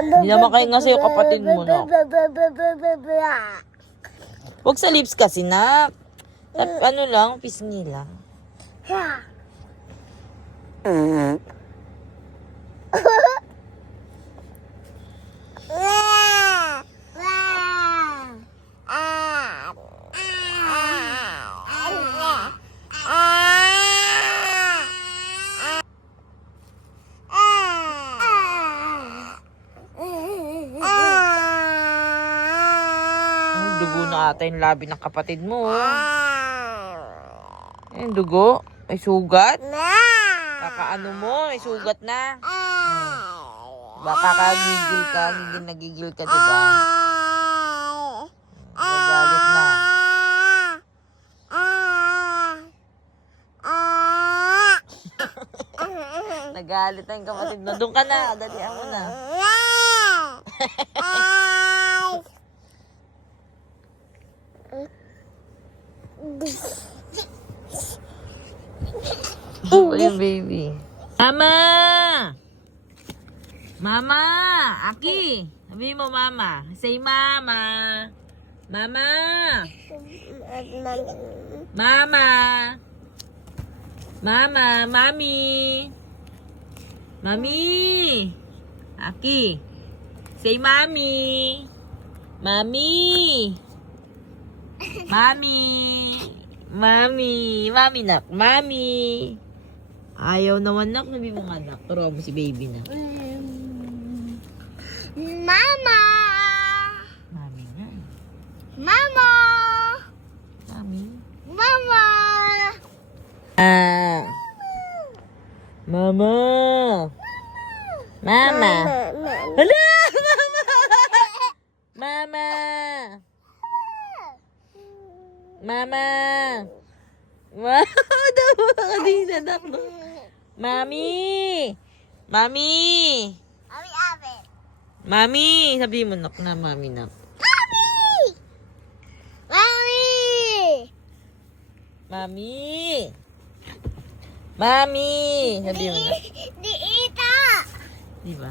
Hindi naman kayo nga sa'yo kapatid mo, no? Huwag sa lips kasi, nak. Ano lang, pisngi lang. Dugo na ata yung labi ng kapatid mo. Yung dugo. May sugat. Kakaano mo, may sugat na. Baka kagigil ka, nagigil ka, diba? Nagalit na. Nagalit na yung kapatid mo. Doon ka na, dalihan mo na. Ano yung baby? Mama! Mama! Aki! Sabi mo mama. Say mama. Mama! Mama! Mama! Mami! Mami! Aki! Say mami! Mami! Mami! Mami! Mami nak! Mami! Ayaw naman nak, nabi mo nga nak. Turo mo si baby na. Mama! Mami nga. Mama! Mami. Mama! Mama. Mama. Hala! Mama. Mama. Wow, daw kanina nak. Mami. Mami. Abi, abi. Mami, sabi mo nak na mami nak. Mami! Mami. Mami. Sabi mo nak. Di ita! Di ba?